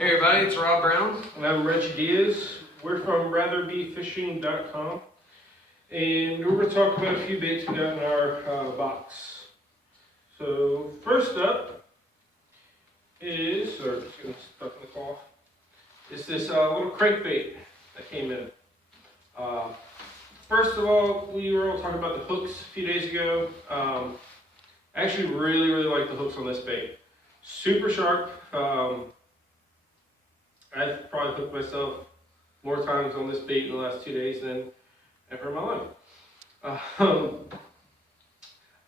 Hey everybody, it's Rob Brown. And I'm Reggie Diaz. We're from RatherBeFishing.com. And we're going to talk about a few baits we got in our box. So, first up is, or it's getting stuck in the cloth, is this little crankbait that came in. First of all, we were all talking about the hooks a few days ago. I actually really like the hooks on this bait. Super sharp. I've probably hooked myself more times on this bait in the last 2 days than ever in my life.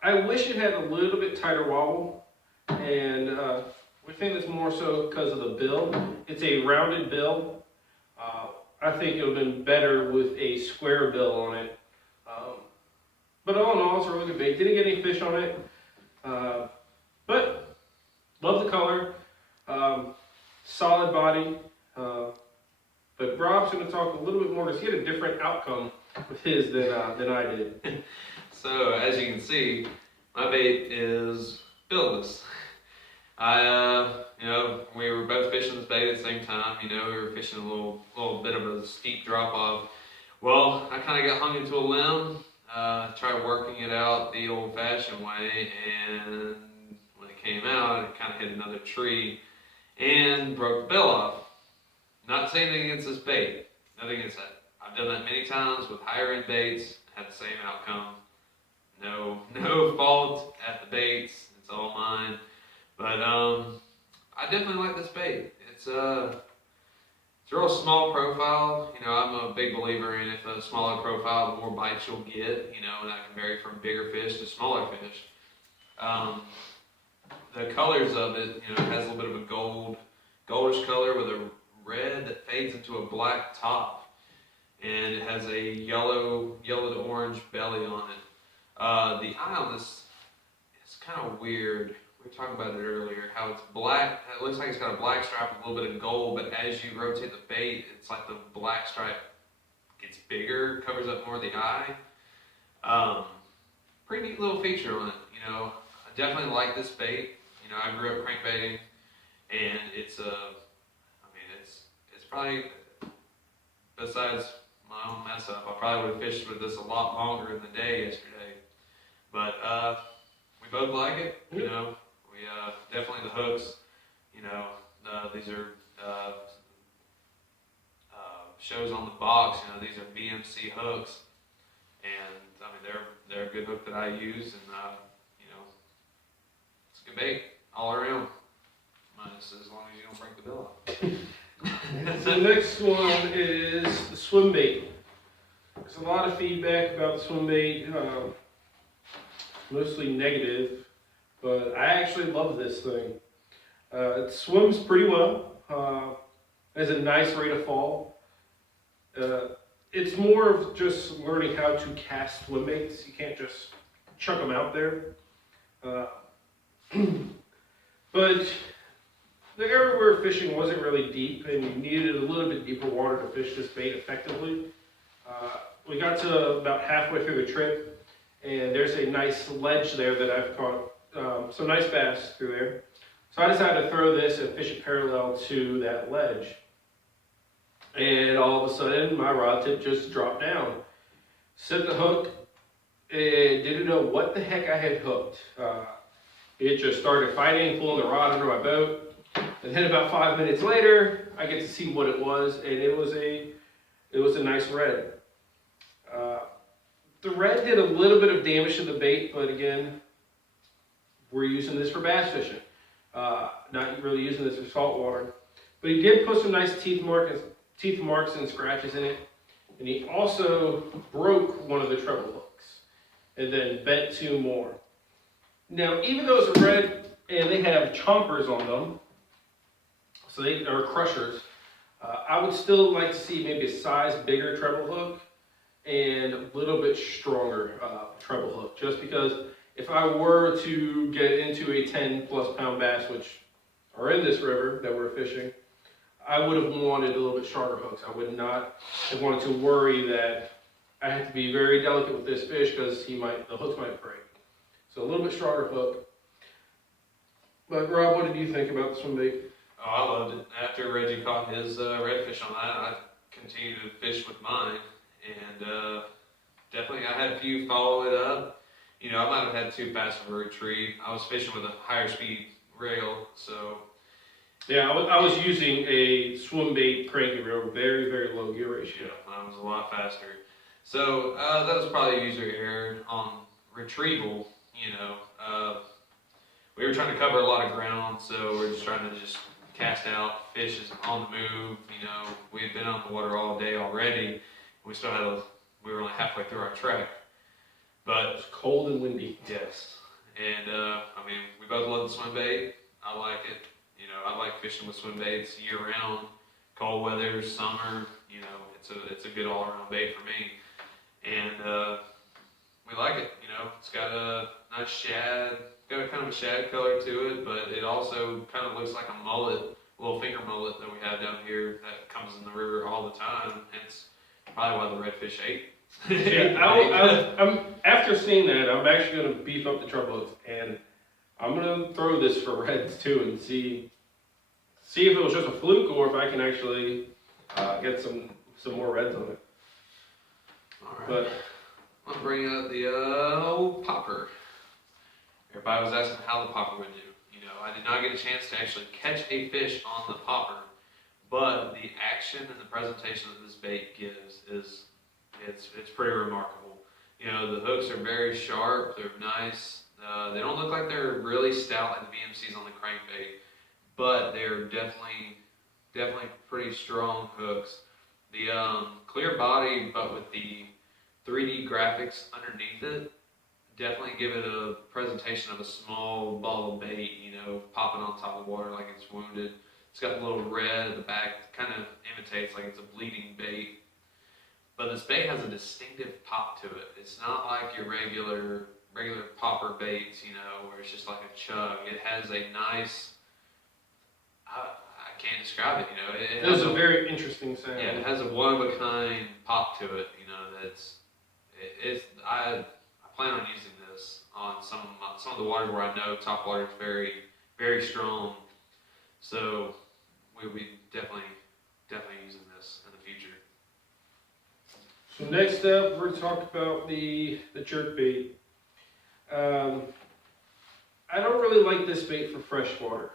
I wish it had a little bit tighter wobble, and we think it's more so because of the bill. It's a rounded bill. I think it would have been better with a square bill on it. But all in all, it's a really good bait. Didn't get any fish on it, but love the color. Solid body. But Rob's going to talk a little bit more because he had a different outcome with his than I did. So as you can see, my bait is billless. We were both fishing this bait at the same time. We were fishing a little bit of a steep drop off. Well, I kind of got hung into a limb. Tried working it out the old-fashioned way, and when it came out, it kind of hit another tree and broke the bill off. Not saying anything against this bait, nothing against that. I've done that many times with higher end baits, had the same outcome. No fault at the baits, it's all mine. But I definitely like this bait. It's a real small profile. I'm a big believer in if a smaller profile, the more bites you'll get. And that can vary from bigger fish to smaller fish. The colors of it, it has a little bit of a goldish color with a red that fades into a black top, and it has a yellow to orange belly on it. The eye on this is kind of weird. We were talking about it earlier, how it's black. It looks like it's got a black stripe with a little bit of gold, but as you rotate the bait, it's like the black stripe gets bigger, covers up more of the eye. Pretty neat little feature on it. I definitely like this bait. I grew up crankbaiting, and it's probably, besides my own mess up, I probably would have fished with this a lot longer in the day yesterday. But we both like it. We definitely the hooks. These are shows on the box. These are BMC hooks, and they're a good hook that I use, and it's a good bait all around. Minus as long as you don't break the bill off. The next one is the swim bait. There's a lot of feedback about the swim bait, mostly negative, but I actually love this thing. It swims pretty well, has a nice rate of fall. It's more of just learning how to cast swim baits. You can't just chuck them out there. But the area we were fishing wasn't really deep, and you needed a little bit deeper water to fish this bait effectively. We got to about halfway through the trip, and there's a nice ledge there that I've caught some nice bass through there. So I decided to throw this and fish it parallel to that ledge. And all of a sudden, my rod tip just dropped down. Set the hook, and didn't know what the heck I had hooked. It just started fighting, pulling the rod under my boat. And then about 5 minutes later, I get to see what it was, and it was a nice red. The red did a little bit of damage to the bait, but again, we're using this for bass fishing, not really using this for saltwater. But he did put some nice teeth marks and scratches in it, and he also broke one of the treble hooks, and then bent 2 more. Now, even though it's a red and they have chompers on them, so they are crushers, I would still like to see maybe a size bigger treble hook and a little bit stronger treble hook, just because if I were to get into a 10+ pound bass, which are in this river that we're fishing, I would have wanted a little bit stronger hooks. I would not have wanted to worry that I have to be very delicate with this fish because the hooks might break. So a little bit stronger hook. But Rob, what did you think about the swim bait? Oh, I loved it. After Reggie caught his redfish on that, I continued to fish with mine, and definitely I had a few follow it up. You know, I might have had too fast of a retrieve. I was fishing with a higher speed reel, so Yeah, I was using a swim bait cranky reel, very, very low gear ratio. yeah, mine was a lot faster. So that was probably user error on retrieval. You know, we were trying to cover a lot of ground, so we're just trying to just cast out fish is on the move. You know, we had been on the water all day already. We still had we were only halfway through our trek, but It's cold and windy. yes, and I mean we both love the swim bait. I like it. You know, I like fishing with swim baits year round, cold weather, summer. You know, it's a good all around bait for me, and we like it. You know, it's got a nice shad, got a kind of a shad color to it, but it also kind of looks like a mullet, a little finger mullet that we have down here that comes in the river all the time. It's probably why the redfish ate. Yeah, I'm after seeing that, I'm actually going to beef up the treble hooks, and I'm going to throw this for reds too, and see if it was just a fluke or if I can actually get some more reds on it. All right. But I'll bring up the old popper. Everybody was asking how the popper would do. You know, I did not get a chance to actually catch a fish on the popper, but the action and the presentation that this bait gives is it's pretty remarkable. You know, the hooks are very sharp. They're nice. They don't look like they're really stout like the VMCs on the crankbait, but they're definitely pretty strong hooks. The clear body, but with the 3D graphics underneath it, definitely give it a presentation of a small ball of bait, you know, popping on top of the water like it's wounded. It's got a little red at the back, kind of imitates like it's a bleeding bait. But this bait has a distinctive pop to it. It's not like your regular popper baits, you know, where it's just like a chug. It has a nice, I can't describe it, you know. it was a very interesting sound. Yeah, it has a one of a kind pop to it, you know. I plan on using this on some of the waters where I know top water is very very strong. So we'll be definitely using this in the future. So next up, we're going to talk about the jerk bait. I don't really like this bait for freshwater.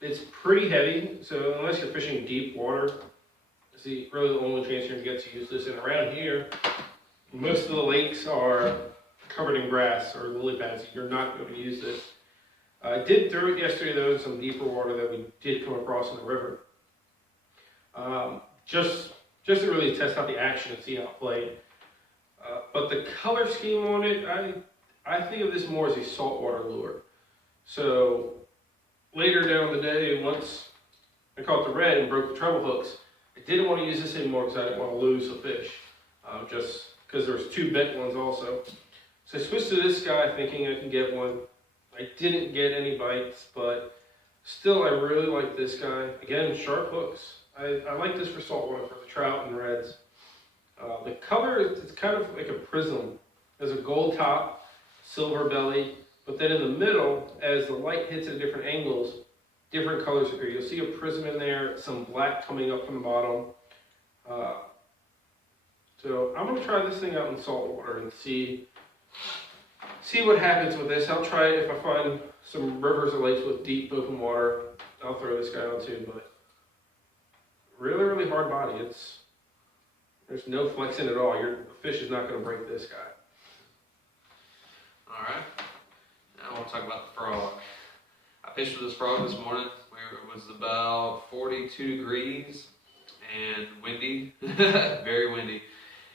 It's pretty heavy, so unless you're fishing deep water, it's really the only chance you're going to get to use this. And around here, most of the lakes are covered in grass or lily pads. You're not going to use this. I did throw it yesterday though in some deeper water that we did come across in the river. Just to really test out the action and see how it played. But the color scheme on it, I think of this more as a saltwater lure. So later down the day, once I caught the red and broke the treble hooks, I didn't want to use this anymore because I didn't want to lose the fish. Just because there was 2 bent ones also. So I switched to this guy thinking I can get one. I didn't get any bites, but still I really like this guy. Again, sharp hooks. I like this for saltwater, for the trout and reds. The color, it's kind of like a prism. There's a gold top, silver belly, but then in the middle, as the light hits at different angles, different colors appear. You'll see a prism in there, some black coming up from the bottom. So I'm going to try this thing out in saltwater and see what happens with this. I'll try it if I find some rivers or lakes with deep open water. I'll throw this guy on too, but really, really hard body. There's no flex in it at all. Your fish is not going to break this guy. All right. Now I want to talk about the frog. I fished with this frog this morning. It was about 42 degrees and windy, very windy.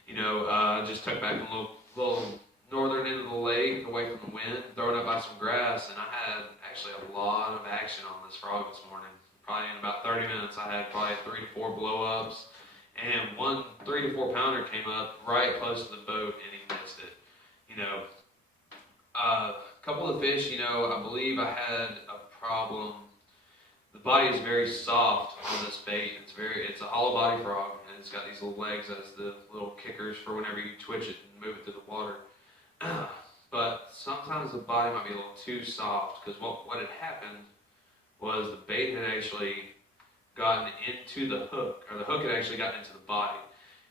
You know, I just took back a little northern end of the lake, away from the wind, throwing up by some grass, and I had actually a lot of action on this frog this morning. Probably in about 30 minutes, I had probably 3 to 4 blow-ups, and one 3 to 4 pounder came up right close to the boat, and he missed it. You know, a couple of fish, you know, I believe I had a problem. The body is very soft on this bait. It's a hollow body frog, and it's got these little legs as the little kickers for whenever you twitch it and move it through the water. But sometimes the body might be a little too soft, because what had happened was the bait had actually gotten into the hook, or the hook had actually gotten into the body,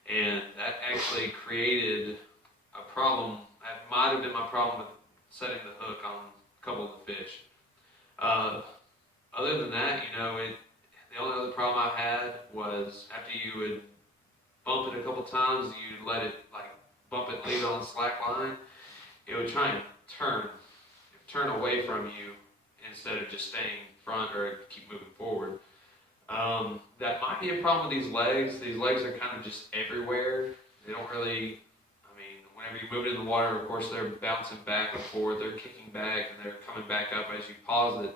and that actually created a problem. That might have been my problem with setting the hook on a couple of the fish. Other than that, the only other problem I had was after you would bump it a couple times, you let it bump it, leave it on the slack line, it would try and turn away from you instead of just staying front or keep moving forward. That might be a problem with these legs. These legs are kind of just everywhere. They don't really, whenever you move it in the water, of course, they're bouncing back and forth, they're kicking back, and they're coming back up as you pause it.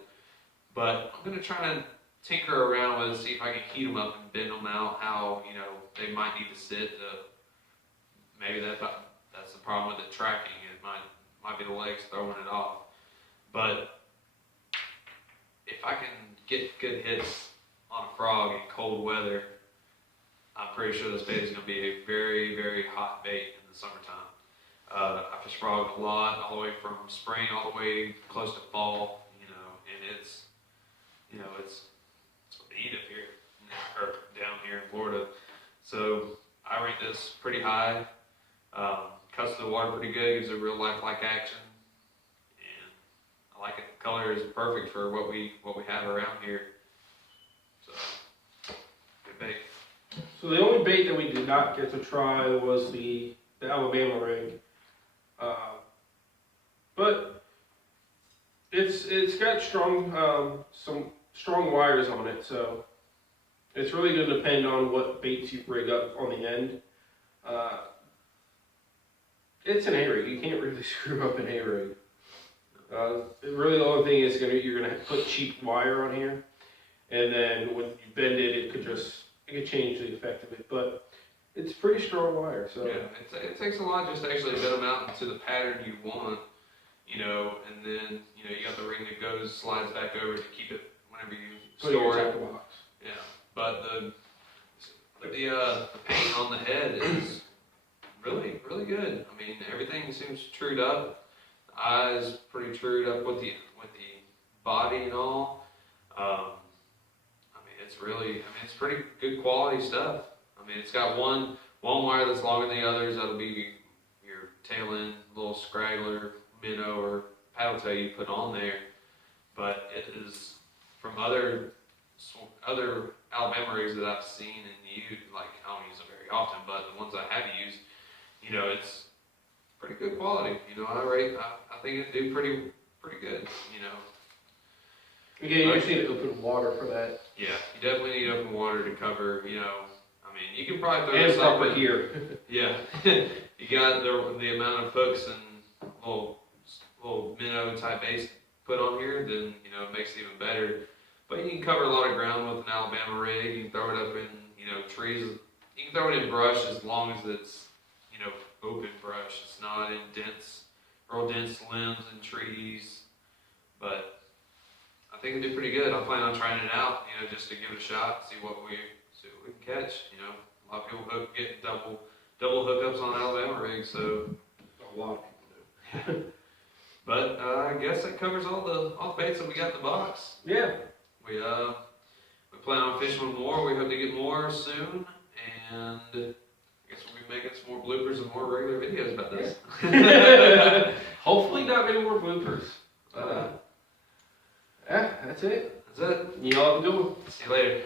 But I'm going to try and tinker around with it, see if I can heat them up and bend them out, how, they might need to sit. Maybe that's the problem with the tracking. It might be the legs throwing it off. But if I can get good hits on a frog in cold weather, I'm pretty sure this bait is going to be a very, very hot bait in the summertime. I fish frog a lot, all the way from spring all the way close to fall, and it's what they eat up here, or down here in Florida. So I rate this pretty high. Cuts to the water pretty good, gives it real lifelike action, and I like it. The color is perfect for what we have around here. So good bait. So the only bait that we did not get to try was the Alabama rig, but it's got some strong wires on it, so it's really going to depend on what baits you rig up on the end. It's an A-rig. You can't really screw up an A-rig. Really, the only thing is you're gonna put cheap wire on here, and then when you bend it, it could change the effect of it. But it's pretty strong wire. So yeah, it takes a lot just to actually bend them out into the pattern you want, and then you got the ring that slides back over to keep it whenever you store it. Box. Yeah, but the paint on the head is really, really good. Everything seems trued up. The eyes pretty trued up with the body and all. It's pretty good quality stuff. It's got one wire that's longer than the others. That'll be your tail end, little scraggler, minnow, or paddle tail you put on there. But it is from other Alabama rigs that I've seen and used. I don't use them very often, but the ones I have used, it's pretty good quality. I think it'd do pretty good. Again, you just need open water for that. Yeah, you definitely need open water to cover. You can probably throw and something. proper gear. Yeah, you got the amount of hooks and little minnow type baits put on here, then it makes it even better. But you can cover a lot of ground with an Alabama rig. You can throw it up in trees. You can throw it in brush as long as it's open brush. It's not in real dense limbs and trees. But I think it'd do pretty good. I plan on trying it out, just to give it a shot, see what we can catch. A lot of people get double hookups on Alabama rigs, so A lot of people do. But I guess that covers all the baits that we got in the box. Yeah. We plan on fishing with more. We hope to get more soon, and I guess we'll be making some more bloopers and more regular videos about this. Hopefully not many more bloopers. Yeah, that's it. That's it. Y'all have a good one. See you later.